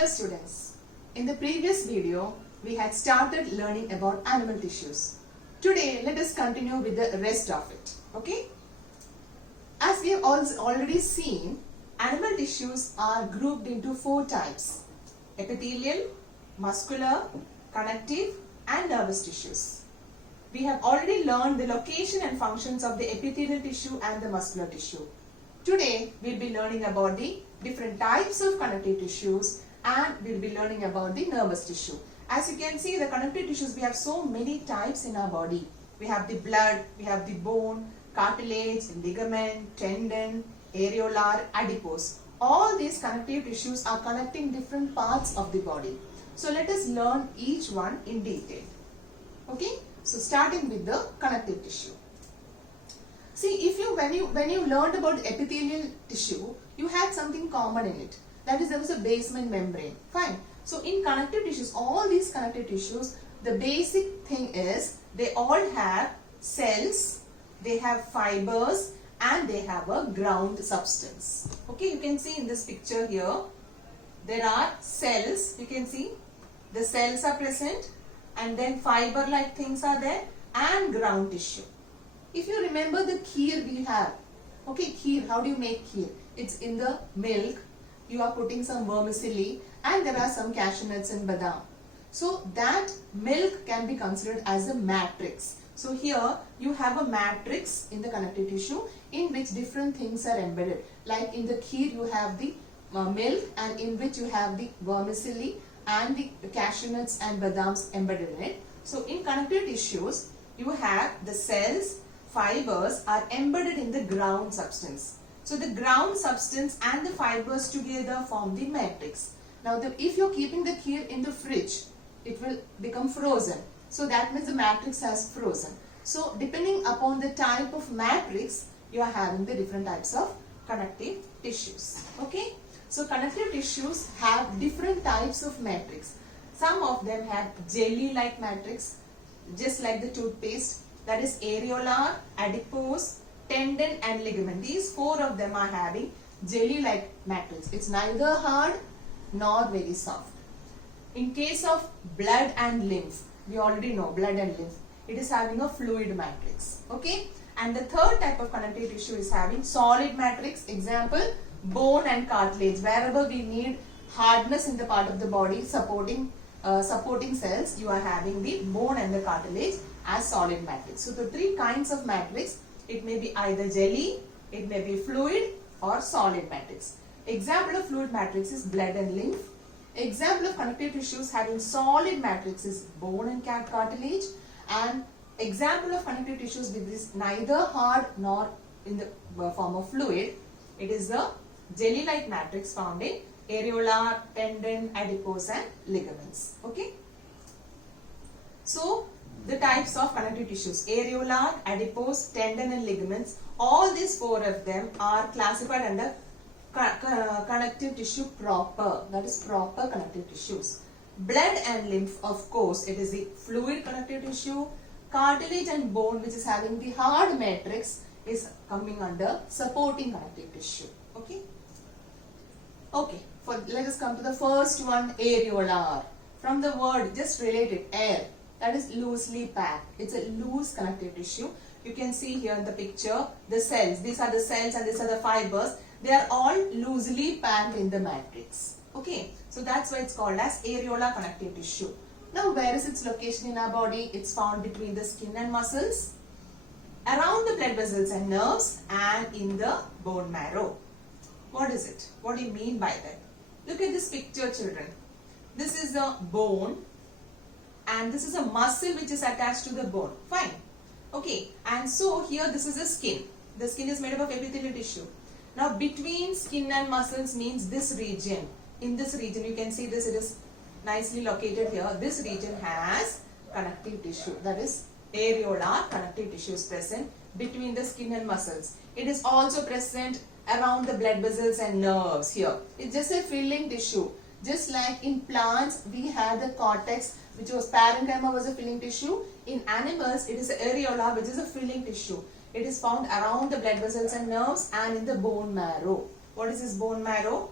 Hello students, in the previous video we had started learning about animal tissues. Today let us continue with the rest of it, okay? As we have already seen, animal tissues are grouped into 4 types: epithelial, muscular, connective and nervous tissues. We have already learned the location and functions of the epithelial tissue and the muscular tissue. Today we will be learning about the different types of connective tissues and we will be learning about the nervous tissue. As you can see, the connective tissues, we have so many types in our body. We have the blood, we have the bone, cartilage, ligament, tendon, areolar, adipose. All these connective tissues are connecting different parts of the body. So let us learn each one in detail. Okay? So starting with the connective tissue. See, when you learned about epithelial tissue, you had something common in it. That is, there was a basement membrane. Fine. So in connective tissues, all these connective tissues, the basic thing is they all have cells, they have fibers and they have a ground substance. Okay, you can see in this picture here, there are cells. You can see the cells are present and then fiber like things are there and ground tissue. If you remember the kheer we have, okay, kheer, how do you make kheer? It's in the milk, you are putting some vermicelli and there are some cashew nuts and badam. So that milk can be considered as a matrix. So here you have a matrix in the connective tissue in which different things are embedded. Like in the kheer you have the milk and in which you have the vermicelli and the cashew nuts and badams embedded in it. So in connective tissues you have the cells, fibers are embedded in the ground substance. So the ground substance and the fibers together form the matrix. Now if you are keeping the kheer in the fridge, it will become frozen. So that means the matrix has frozen. So depending upon the type of matrix, you are having the different types of connective tissues. Okay. So connective tissues have different types of matrix. Some of them have jelly-like matrix, just like the toothpaste. That is areolar, adipose, tendon and ligament. These 4 of them are having jelly-like matrix. It's neither hard nor very soft. In case of blood and lymph, we already know blood and lymph, it is having a fluid matrix. Okay. And the third type of connective tissue is having solid matrix. Example, bone and cartilage. Wherever we need hardness in the part of the body supporting cells, you are having the bone and the cartilage as solid matrix. So the 3 kinds of matrix, it may be either jelly, it may be fluid or solid matrix. Example of fluid matrix is blood and lymph. Example of connective tissues having solid matrix is bone and cartilage. And example of connective tissues with this neither hard nor in the form of fluid, it is the jelly-like matrix found in areolar, tendon, adipose and ligaments. Okay. So the types of connective tissues: areolar, adipose, tendon and ligaments. All these 4 of them are classified under connective tissue proper. That is proper connective tissues. Blood and lymph, of course, it is the fluid connective tissue. Cartilage and bone, which is having the hard matrix, is coming under supporting connective tissue. Okay. Okay. Let us come to the first one, areolar. From the word, just related, air. That is loosely packed. It's a loose connective tissue. You can see here in the picture the cells. These are the cells and these are the fibers. They are all loosely packed in the matrix. Okay. So that's why it's called as areolar connective tissue. Now where is its location in our body? It's found between the skin and muscles, around the blood vessels and nerves, and in the bone marrow. What is it? What do you mean by that? Look at this picture, children. This is a bone and this is a muscle which is attached to the bone. Fine. Okay. And so here this is the skin. The skin is made up of epithelial tissue. Now between skin and muscles means this region. In this region you can see this, it is nicely located here. This region has connective tissue. That is areolar connective tissue is present between the skin and muscles. It is also present around the blood vessels and nerves here. It's just a filling tissue. Just like in plants, we have the cortex, which was parenchyma, was a filling tissue. In animals, it is areola, which is a filling tissue. It is found around the blood vessels and nerves and in the bone marrow. What is this bone marrow?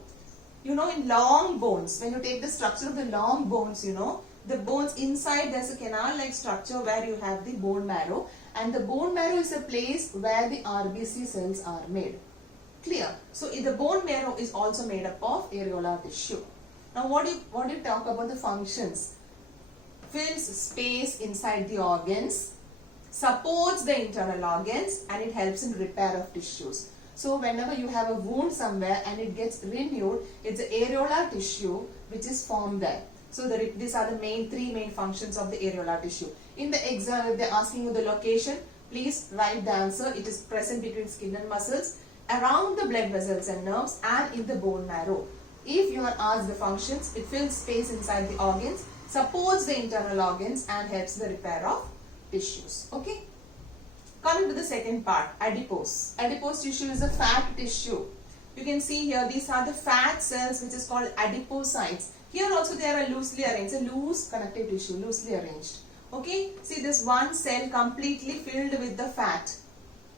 you know, in long bones, when you take the structure of the long bones, you know, the bones inside there's a canal-like structure where you have the bone marrow, and the bone marrow is a place where the RBC cells are made. Clear? So the bone marrow is also made up of areolar tissue. Now what do you talk about the functions? Fills space inside the organs, supports the internal organs, and it helps in repair of tissues. So whenever you have a wound somewhere and it gets renewed, it's the areolar tissue which is formed there. So these are the three main functions of the areolar tissue. In the exam, if they're asking you the location, please write the answer. It is present between skin and muscles, around the blood vessels and nerves, and in the bone marrow. If you are asked the functions, it fills space inside the organs, supports the internal organs, and helps the repair of tissues. Okay. Coming to the second part, adipose. Adipose tissue is a fat tissue. You can see here, these are the fat cells which is called adipocytes. Here also they are loosely arranged, a loose connective tissue, loosely arranged. Okay, see this one cell completely filled with the fat.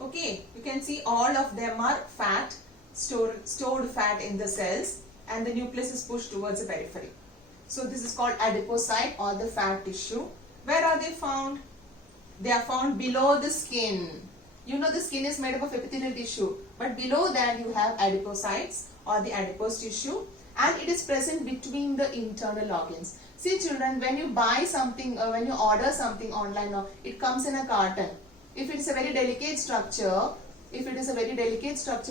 Okay, you can see all of them are fat, stored fat in the cells, and the nucleus is pushed towards the periphery. So this is called adipocyte or the fat tissue. Where are they found? They are found below the skin. You know the skin is made up of epithelial tissue, but below that you have adipocytes or the adipose tissue, and it is present between the internal organs. See children, when you buy something or when you order something online, it comes in a carton. If it is a very delicate structure,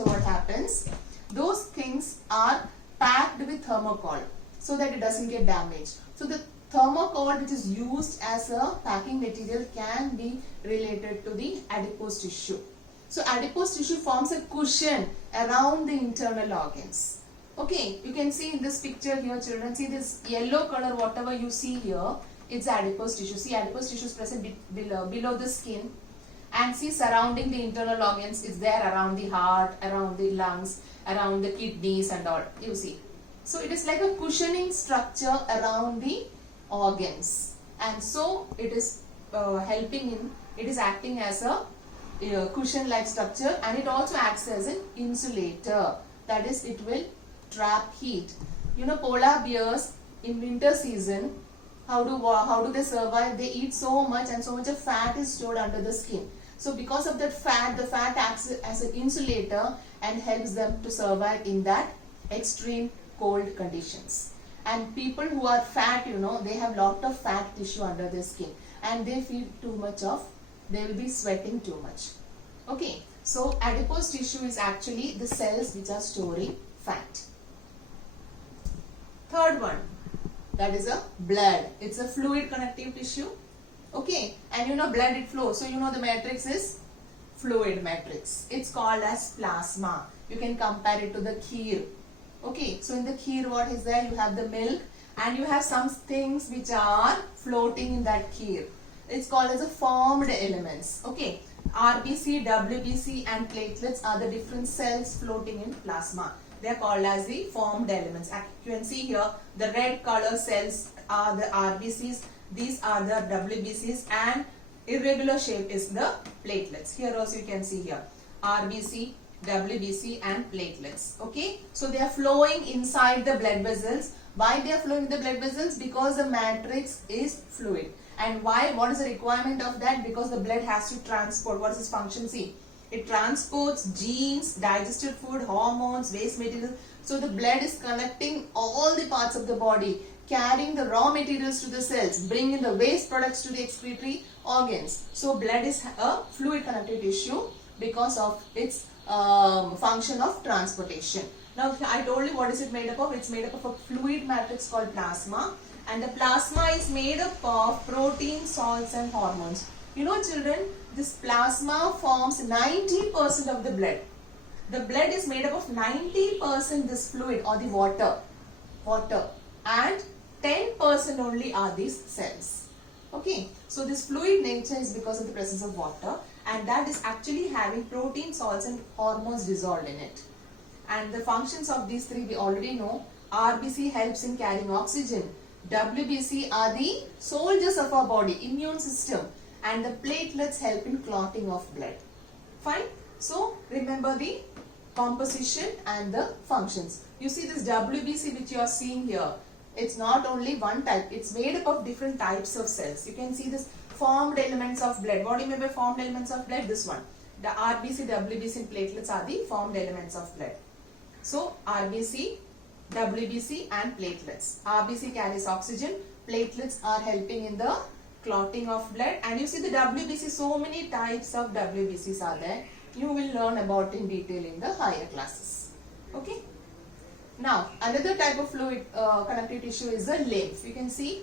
what happens? Those things are packed with thermocol so that it doesn't get damaged. So the thermocol which is used as a packing material can be related to the adipose tissue. So adipose tissue forms a cushion around the internal organs. Okay, you can see in this picture here children, see this yellow color, whatever you see here, it's adipose tissue. See, adipose tissue is present below the skin, and see surrounding the internal organs is there around the heart, around the lungs, around the kidneys and all, you see. So it is like a cushioning structure around the organs, and so it is it is acting as a cushion like structure, and it also acts as an insulator. That is, it will trap heat. You know, polar bears in winter season, how do they survive? They eat so much, and so much of fat is stored under the skin. So because of that fat, the fat acts as an insulator and helps them to survive in that extreme cold conditions. And people who are fat, you know, they have lot of fat tissue under their skin, and they feel too much they will be sweating too much. Okay, so adipose tissue is actually the cells which are storing fat. Third one, that is a blood. It's a fluid connective tissue. Okay, and you know blood, it flows. So you know the matrix is fluid matrix. It's called as plasma. You can compare it to the kheer. Okay, so in the kheer what is there? You have the milk, and you have some things which are floating in that kheer. It's called as a formed elements. Okay, RBC, WBC and platelets are the different cells floating in plasma. They are called as the formed elements. You can see here the red color cells are the RBCs, these are the WBCs, and irregular shape is the platelets. Here also you can see here RBC, WBC and platelets. Okay, so they are flowing inside the blood vessels. Why they are flowing in the blood vessels? Because the matrix is fluid. And why? What is the requirement of that? Because the blood has to transport. What is its function? See, it transports genes, digested food, hormones, waste material. So the blood is connecting all the parts of the body, carrying the raw materials to the cells, bringing the waste products to the excretory organs. So blood is a fluid connective tissue because of its function of transportation. Now I told you what is it made up of. It's made up of a fluid matrix called plasma, and the plasma is made up of protein, salts and hormones. You know children, this plasma forms 90% of the blood. The blood is made up of 90% this fluid or the water, and 10% only are these cells. Okay, so this fluid nature is because of the presence of water, and that is actually having protein, salts and hormones dissolved in it. And the functions of these three we already know. RBC helps in carrying oxygen. WBC are the soldiers of our body, immune system, and the platelets help in clotting of blood. Fine. So remember the composition and the functions. You see this WBC which you are seeing here, it's not only one type, it's made up of different types of cells. You can see this formed elements of blood. What do you mean by formed elements of blood? This one. The RBC, WBC and platelets are the formed elements of blood. So RBC, WBC and platelets. RBC carries oxygen, platelets are helping in the clotting of blood, and you see the WBC, so many types of WBCs are there. You will learn about in detail in the higher classes. Okay. Now another type of fluid connective tissue is the lymph. You can see,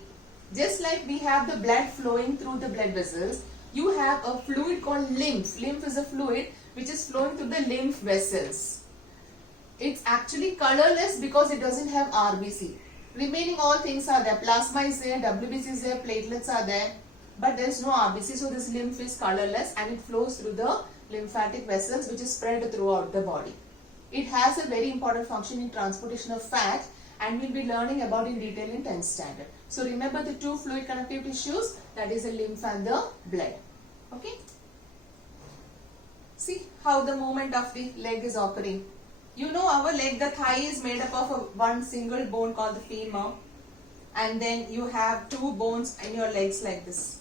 just like we have the blood flowing through the blood vessels, you have a fluid called lymph. Lymph is a fluid which is flowing through the lymph vessels. It's actually colorless because it doesn't have RBC. Remaining all things are there. Plasma is there, WBC is there, platelets are there, but there is no RBC. So this lymph is colorless and it flows through the lymphatic vessels which is spread throughout the body. It has a very important function in transportation of fat, and we'll be learning about in detail in 10th standard. So remember the two fluid connective tissues, that is the lymph and the blood. Okay. See how the movement of the leg is occurring. You know our leg, the thigh is made up of one single bone called the femur, and then you have two bones in your legs like this.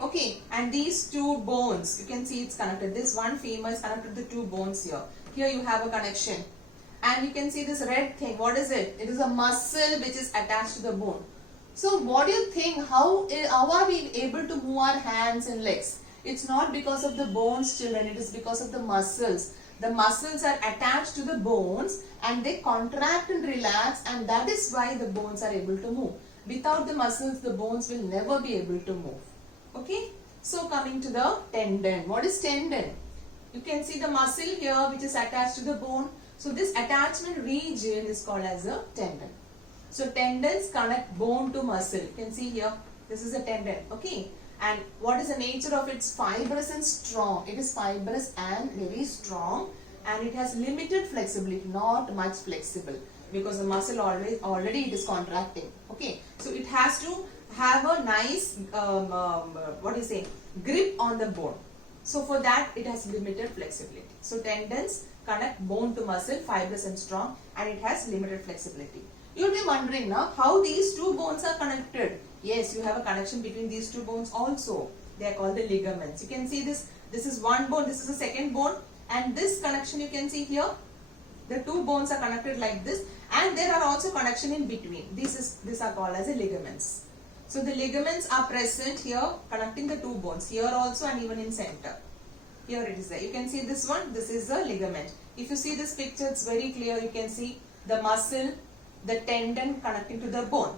Okay, and these two bones, you can see it's connected. This one femur is connected to the two bones here. Here you have a connection. And you can see this red thing. What is it? It is a muscle which is attached to the bone. So what do you think? How are we able to move our hands and legs? It's not because of the bones, children. It is because of the muscles. The muscles are attached to the bones and they contract and relax, and that is why the bones are able to move. Without the muscles, the bones will never be able to move. Okay. So coming to the tendon. What is tendon? You can see the muscle here which is attached to the bone. So this attachment region is called as a tendon. So tendons connect bone to muscle. You can see here, this is a tendon. Okay. And what is the nature of it? It's fibrous and strong. It is fibrous and very strong, and it has limited flexibility, not much flexible, because the muscle already it is contracting. Okay. So it has to have a nice grip on the bone. So for that it has limited flexibility. So tendons connect bone to muscle, fibrous and strong, and it has limited flexibility. You'll be wondering now how these two bones are connected. Yes, you have a connection between these two bones also. They are called the ligaments. You can see this. This is one bone, this is the second bone, and this connection you can see here. The two bones are connected like this, and there are also connection in between. These are called as the ligaments. So the ligaments are present here, connecting the two bones, here also and even in center. Here it is there. You can see this one, this is a ligament. If you see this picture, it's very clear. You can see the muscle, the tendon connecting to the bone.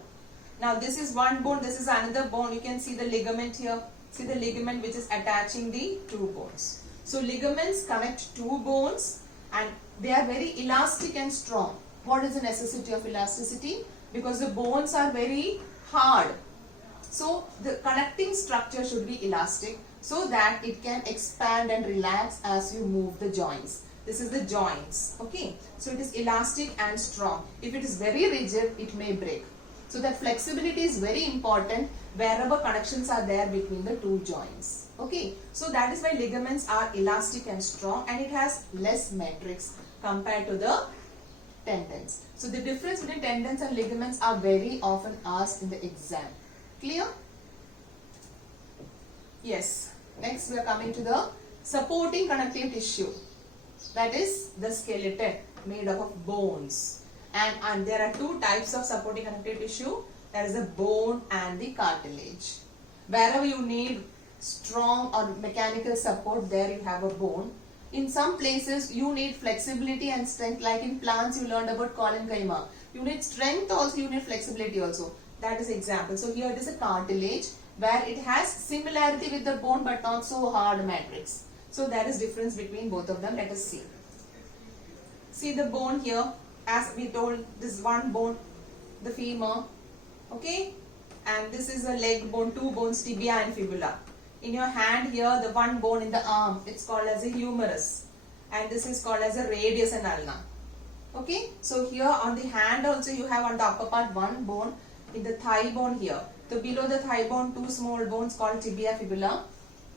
Now this is one bone, this is another bone. You can see the ligament here. See the ligament which is attaching the two bones. So ligaments connect two bones and they are very elastic and strong. What is the necessity of elasticity? Because the bones are very hard. So the connecting structure should be elastic so that it can expand and relax as you move the joints. This is the joints. Okay. So it is elastic and strong. If it is very rigid, it may break. So that flexibility is very important wherever connections are there between the two joints. Okay. So that is why ligaments are elastic and strong, and it has less matrix compared to the tendons. So the difference between tendons and ligaments are very often asked in the exam. Clear? Yes. Next we are coming to the supporting connective tissue. That is the skeleton made up of bones. And there are two types of supporting connective tissue. That is the bone and the cartilage. Wherever you need strong or mechanical support, there you have a bone. In some places you need flexibility and strength, like in plants you learned about collenchyma. You need strength also, you need flexibility also. That is example. So here it is a cartilage where it has similarity with the bone but not so hard matrix. So there is difference between both of them. Let us see. See the bone here, as we told, this one bone, the femur, okay, and this is a leg bone, two bones, tibia and fibula. In your hand here, the one bone in the arm, it's called as a humerus, and this is called as a radius and ulna. Okay, so here on the hand also you have on the upper part one bone, in the thigh bone here. So below the thigh bone, two small bones called tibia, fibula,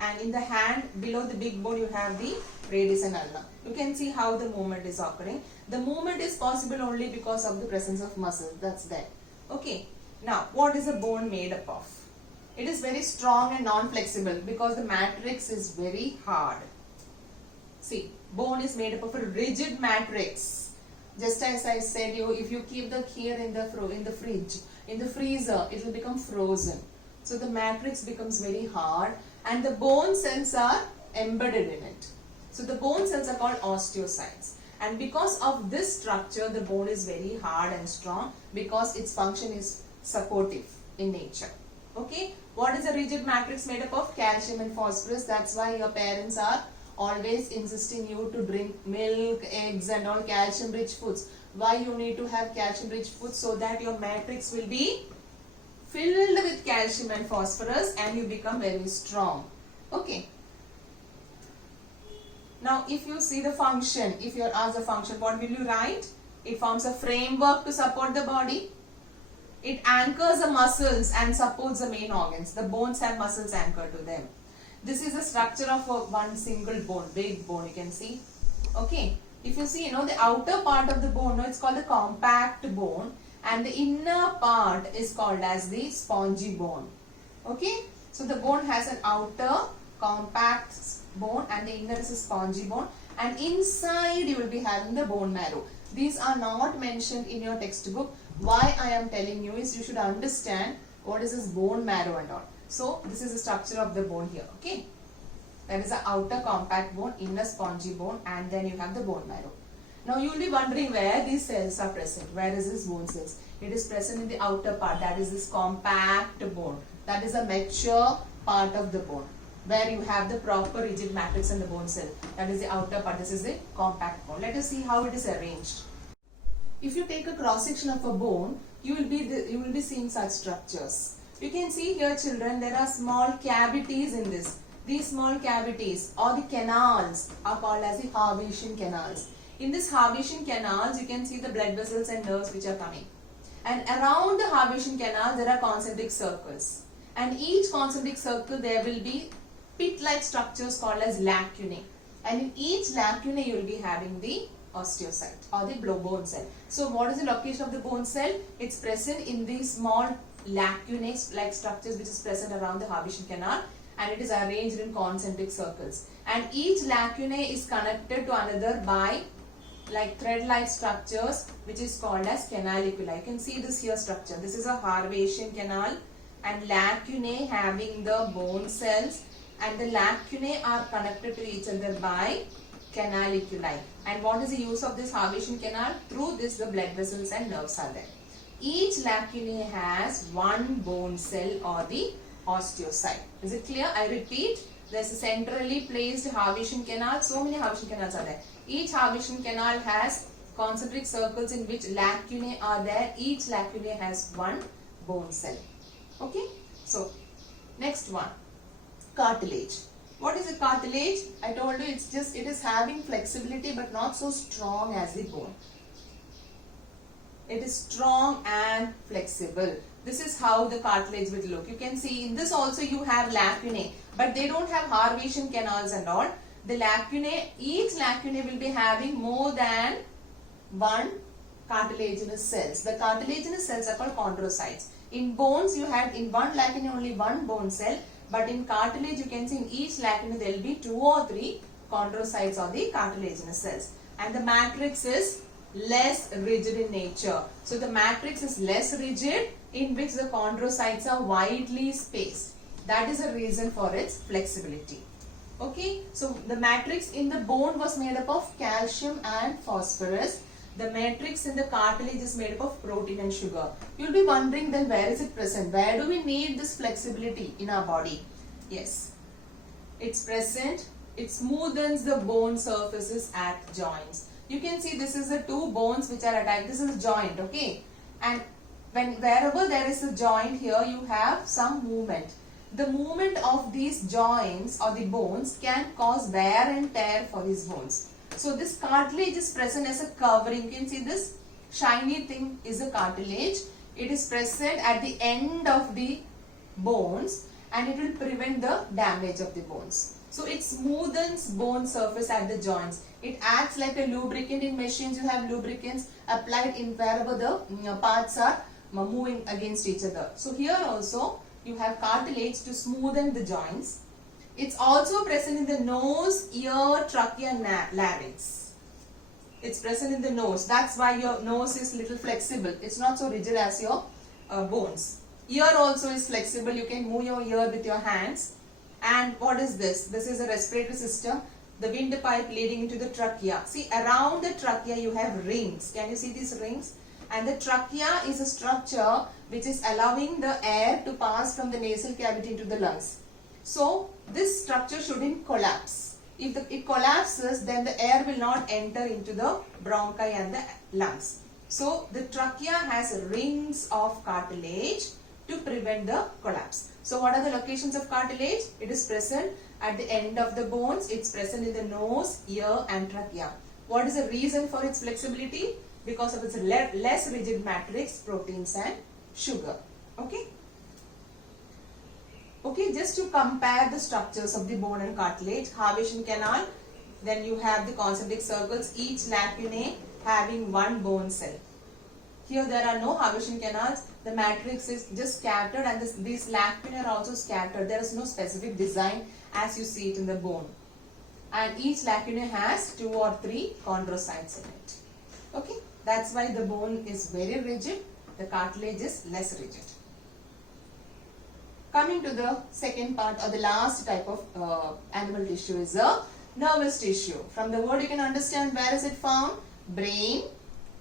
and in the hand below the big bone you have the radius and ulna. You can see how the movement is occurring. The movement is possible only because of the presence of muscle that's there. Okay. Now what is a bone made up of? It is very strong and non-flexible because the matrix is very hard. See, bone is made up of a rigid matrix. Just as I said you, if you keep the key in the fridge, in the freezer, it will become frozen. So the matrix becomes very hard and the bone cells are embedded in it. So the bone cells are called osteocytes. And because of this structure, the bone is very hard and strong because its function is supportive in nature. Okay, what is a rigid matrix made up of? Calcium and phosphorus. That's why your parents are always insisting you to drink milk, eggs and all calcium rich foods. Why you need to have calcium rich foods? So that your matrix will be filled with calcium and phosphorus and you become very strong. Okay. Now if you see the function, if you are asked the function, what will you write? It forms a framework to support the body. It anchors the muscles and supports the main organs. The bones have muscles anchored to them. This is the structure of one single bone, big bone you can see. Okay. If you see, the outer part of the bone, it's called the compact bone and the inner part is called as the spongy bone. Okay. So the bone has an outer compact bone and the inner is a spongy bone and inside you will be having the bone marrow. These are not mentioned in your textbook. Why I am telling you is you should understand what is this bone marrow and all. So this is the structure of the bone here. Okay. There is an outer compact bone, inner spongy bone and then you have the bone marrow. Now you will be wondering where these cells are present. Where is this bone cells? It is present in the outer part, that is this compact bone. That is a mature part of the bone where you have the proper rigid matrix and the bone cell. That is the outer part. This is the compact bone. Let us see how it is arranged. If you take a cross section of a bone, you will be seeing such structures. You can see here, children, there are small cavities in this. These small cavities or the canals are called as the Haversian canals. In this Haversian canals, you can see the blood vessels and nerves which are coming. And around the Haversian canal, there are concentric circles. And each concentric circle, there will be pit-like structures called as lacunae. And in each lacunae, you will be having the osteocyte or the bone cell. So what is the location of the bone cell? It's present in these small lacunae like structures which is present around the Haversian canal and it is arranged in concentric circles. And each lacunae is connected to another by like thread-like structures which is called as canaliculi. You can see this here structure. This is a Haversian canal and lacunae having the bone cells and the lacunae are connected to each other by canaliculi. And what is the use of this Haversian canal? Through this the blood vessels and nerves are there. Each lacunae has one bone cell or the osteocyte. Is it clear? I repeat, there is a centrally placed Haversian canal. So many Haversian canals are there. Each Haversian canal has concentric circles in which lacunae are there. Each lacunae has one bone cell. Okay. So, next one. Cartilage. What is a cartilage? I told you it is having flexibility but not so strong as the bone. It is strong and flexible. This is how the cartilage will look. You can see in this also you have lacunae, but they don't have Haversian canals and all. The lacunae, each lacunae will be having more than one cartilaginous cells. The cartilaginous cells are called chondrocytes. In bones, you had in one lacunae only one bone cell, but in cartilage you can see in each lacunae there will be 2 or 3 chondrocytes or the cartilaginous cells. And the matrix is less rigid in nature. So the matrix is less rigid in which the chondrocytes are widely spaced. That is a reason for its flexibility. Okay, so the matrix in the bone was made up of calcium and phosphorus. The matrix in the cartilage is made up of protein and sugar. You will be wondering then where is it present? Where do we need this flexibility in our body? Yes, it's present. It smoothens the bone surfaces at joints. You can see this is the 2 bones which are attached. This is a joint, okay? And wherever there is a joint here, you have some movement. The movement of these joints or the bones can cause wear and tear for these bones. So this cartilage is present as a covering. You can see this shiny thing is a cartilage. It is present at the end of the bones and it will prevent the damage of the bones. So it smoothens bone surface at the joints. It acts like a lubricant. In machines you have lubricants applied in wherever the parts are moving against each other. So here also you have cartilage to smoothen the joints. It's also present in the nose, ear, trachea and larynx. It's present in the nose. That's why your nose is little flexible. It's not so rigid as your bones. Ear also is flexible. You can move your ear with your hands. And what is this? This is a respiratory system. The windpipe leading into the trachea. See, around the trachea you have rings. Can you see these rings? And the trachea is a structure which is allowing the air to pass from the nasal cavity into the lungs. So this structure shouldn't collapse. If it collapses, then the air will not enter into the bronchi and the lungs. So the trachea has rings of cartilage to prevent the collapse. So what are the locations of cartilage? It is present at the end of the bones. It's present in the nose, ear and trachea. What is the reason for its flexibility? Because of its less rigid matrix, proteins and sugar. Okay. Okay, just to compare the structures of the bone and cartilage, Haversian canal, then you have the concentric circles, each lacunae having one bone cell. Here there are no Haversian canals, the matrix is just scattered and these lacunae are also scattered. There is no specific design as you see it in the bone. And each lacunae has 2 or 3 chondrocytes in it. Okay, that's why the bone is very rigid, the cartilage is less rigid. Coming to the second part or the last type of animal tissue is a nervous tissue. From the word you can understand where is it found? Brain.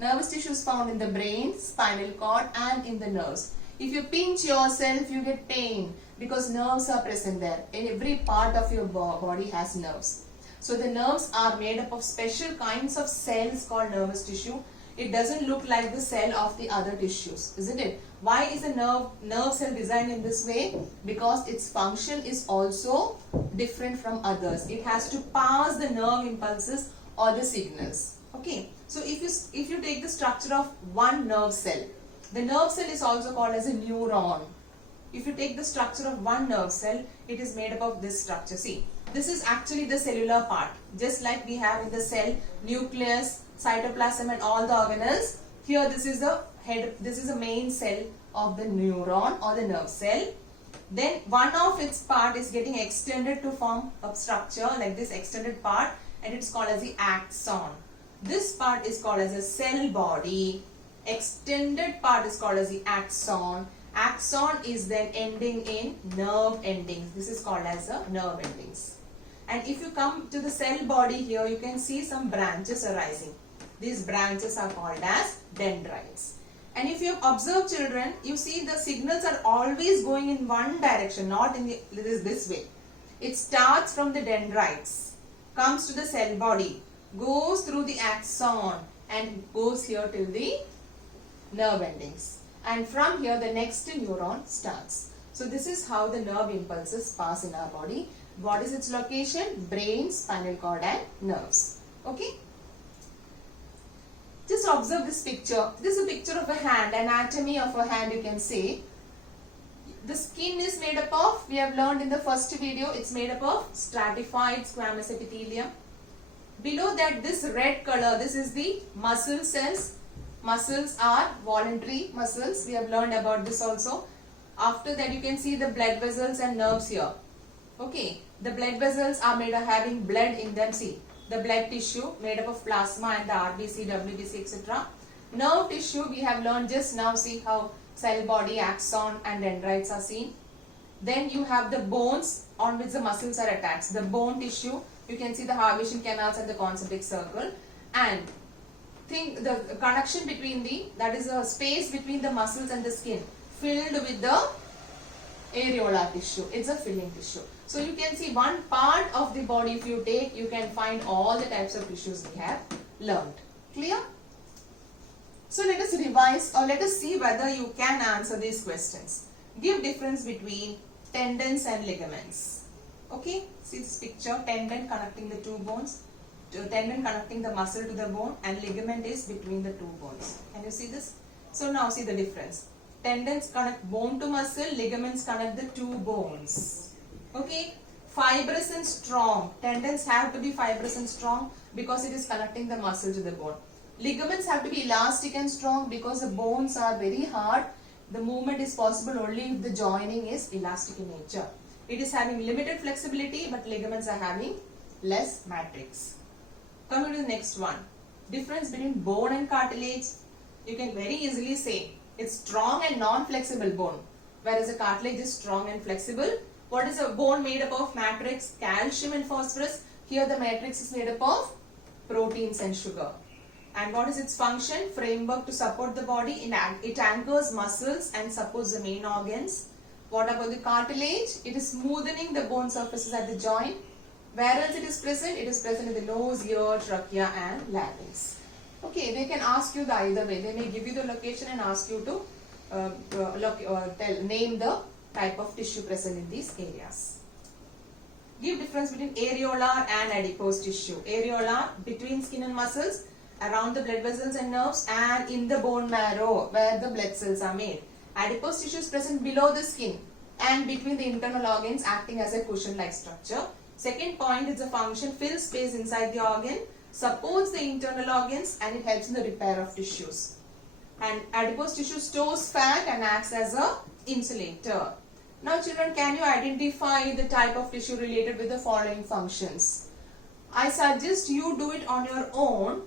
Nervous tissue is found in the brain, spinal cord and in the nerves. If you pinch yourself, you get pain because nerves are present there. In every part of your body has nerves. So the nerves are made up of special kinds of cells called nervous tissue. It doesn't look like the cell of the other tissues, isn't it? Why is a nerve cell designed in this way? Because its function is also different from others. It has to pass the nerve impulses or the signals. Okay. So if you take the structure of one nerve cell, the nerve cell is also called as a neuron. If you take the structure of one nerve cell, it is made up of this structure. See, this is actually the cellular part. Just like we have in the cell, nucleus, cytoplasm and all the organelles. Here this is the head, this is the main cell of the neuron or the nerve cell. Then one of its part is getting extended to form a structure like this extended part and it's called as the axon. This part is called as a cell body. Extended part is called as the axon. Axon is then ending in nerve endings. This is called as a nerve endings. And if you come to the cell body here, you can see some branches arising. These branches are called as dendrites. And if you observe children, you see the signals are always going in one direction, not in this way. It starts from the dendrites, comes to the cell body, goes through the axon and goes here till the nerve endings. And from here the next neuron starts. So this is how the nerve impulses pass in our body. What is its location? Brain, spinal cord and nerves. Okay. Just observe this picture. This is a picture of a hand, anatomy of a hand you can see. The skin is made up of, we have learned in the first video, it's made up of stratified squamous epithelium. Below that, this red color, this is the muscle cells. Muscles are voluntary muscles. We have learned about this also. After that, you can see the blood vessels and nerves here. Okay, the blood vessels are made of having blood in them. See, the blood tissue made up of plasma and the RBC, WBC, etc. Nerve tissue we have learned just now. See how cell body, axon and dendrites are seen. Then you have the bones on which the muscles are attached. The bone tissue, you can see the Haversian canals and the concentric circle. And think the connection between that is a space between the muscles and the skin filled with the areolar tissue. It's a filling tissue. So you can see one part of the body if you take, you can find all the types of tissues we have learned. Clear? So let us revise or let us see whether you can answer these questions. Give difference between tendons and ligaments. Okay, see this picture, tendon connecting the two bones, tendon connecting the muscle to the bone and ligament is between the two bones. Can you see this? So now see the difference. Tendons connect bone to muscle, ligaments connect the two bones. Okay, fibrous and strong. Tendons have to be fibrous and strong because it is connecting the muscle to the bone. Ligaments have to be elastic and strong because the bones are very hard. The movement is possible only if the joining is elastic in nature. It is having limited flexibility, but ligaments are having less matrix. Coming to the next one. Difference between bone and cartilage. You can very easily say it's strong and non-flexible bone, whereas a cartilage is strong and flexible. What is a bone made up of? Matrix, calcium and phosphorus. Here the matrix is made up of proteins and sugar. And what is its function? Framework to support the body. It anchors muscles and supports the main organs. What about the cartilage? It is smoothening the bone surfaces at the joint. Where else it is present? It is present in the nose, ear, trachea and larynx. Okay, they can ask you the either way. They may give you the location and ask you to name the type of tissue present in these areas. Give difference between areolar and adipose tissue. Areolar between skin and muscles, around the blood vessels and nerves, and in the bone marrow where the blood cells are made. Adipose tissue is present below the skin and between the internal organs, acting as a cushion-like structure. Second point is the function: fills space inside the organ, supports the internal organs, and it helps in the repair of tissues. And adipose tissue stores fat and acts as a insulator. Now children, can you identify the type of tissue related with the following functions? I suggest you do it on your own.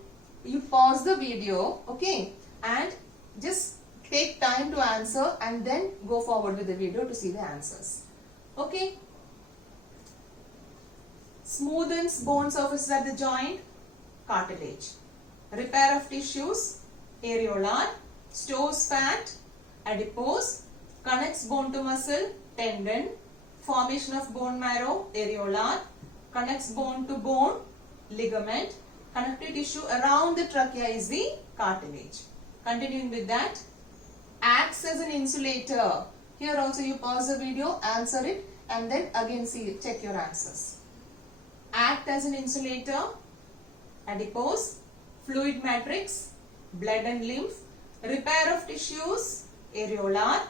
You pause the video, okay, and just take time to answer and then go forward with the video to see the answers. Okay. Smoothens bone surfaces at the joint, cartilage. Repair of tissues, areolar. Stores fat, adipose. Connects bone to muscle, tendon. Formation of bone marrow, areolar. Connects bone to bone, ligament. Connective tissue around the trachea is the cartilage. Continuing with that, acts as an insulator. Here also you pause the video, answer it, and then again check your answers. Act as an insulator, adipose, fluid matrix, blood and lymph, repair of tissues, areolar,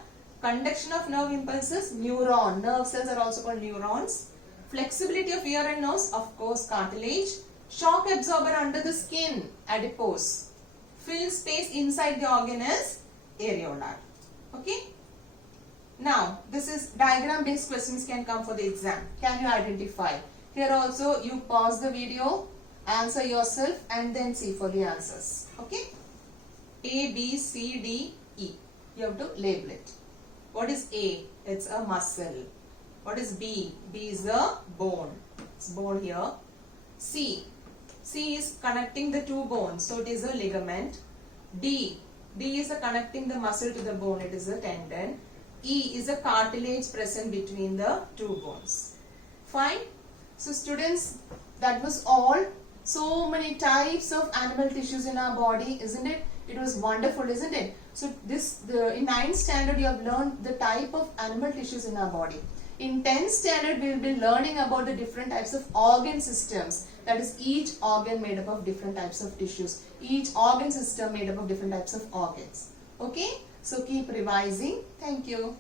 conduction of nerve impulses, neuron. Nerve cells are also called neurons. Flexibility of ear and nose, of course, cartilage. Shock absorber under the skin, adipose. Fill space inside the organ is areolar. Okay. Now, this is diagram based questions can come for the exam. Can you identify? Here also you pause the video, answer yourself and then see for the answers. Okay. A, B, C, D, E. You have to label it. What is A? It's a muscle. What is B? B is a bone. It's bone here. C. C is connecting the two bones, so it is a ligament. D. D is a connecting the muscle to the bone, it is a tendon. E is a cartilage present between the two bones. Fine. So students, that was all. So many types of animal tissues in our body, isn't it? It was wonderful, isn't it? So in 9th standard you have learned the type of animal tissues in our body. In 10th standard we will be learning about the different types of organ systems. That is, each organ made up of different types of tissues. Each organ system made up of different types of organs. Okay? So keep revising. Thank you.